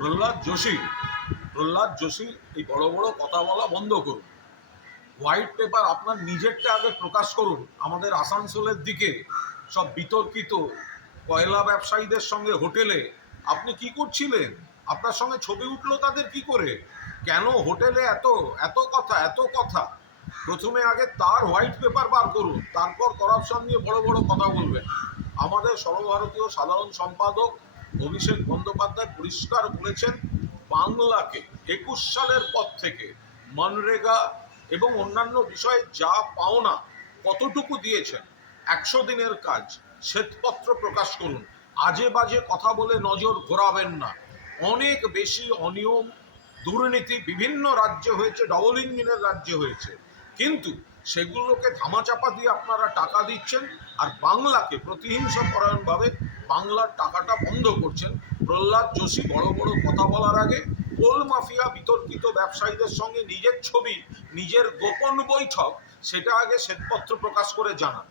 প্রহ্লাদ যোশী। প্রহ্লাদ যোশী, এই বড় বড় কথা বলা বন্ধ করুন। হোয়াইট পেপার আপনার নিজেরটা আগে প্রকাশ করুন। আমাদের আসানসোলের দিকে সব বিতর্কিত কয়লা ব্যবসায়ীদের সঙ্গে হোটেলে। আপনি কি করছিলেন? আপনার সঙ্গে ছবি উঠল তাদের কি করে? কেন হোটেলে এত এত কথা এত কথা? প্রথমে আগে তার হোয়াইট পেপার বার করুন, তারপর করাপশন নিয়ে বড় বড় কথা বলবেন। আমাদের সর্বভারতীয় সাধারণ সম্পাদক অভিষেক বন্দ্যোপাধ্যায় পরিষ্কার বলেছেন, বাংলাকে একুশ সালের পর থেকে মনরেগা এবং অন্যান্য বিষয়ে যা পাওনা কতটুকু দিয়েছেন, একশো দিনের কাজ, শ্বেতপত্র প্রকাশ করুন, আজে বাজে কথা বলে নজর ঘোরাবেন না। অনেক বেশি অনিয়ম, দুর্নীতি বিভিন্ন রাজ্যে হয়েছে ডবল ইঞ্জিনের রাজ্যে হয়েছে। কিন্তু সেগুলোকে ধামাচাপা দিয়ে আপনারা টাকা দিচ্ছেন আর বাংলাকে প্রতিহিংসা পরায়ণভাবে বাংলার টাকাটা বন্ধ করছেন। প্রহ্লাদ যোশী বড় বড় কথা বলার আগে কোল মাফিয়া বিতর্কিত ব্যবসায়ীদের সঙ্গে নিজের ছবি, নিজের গোপন বৈঠক, সেটা আগে শ্বেতপত্র প্রকাশ করে জানান।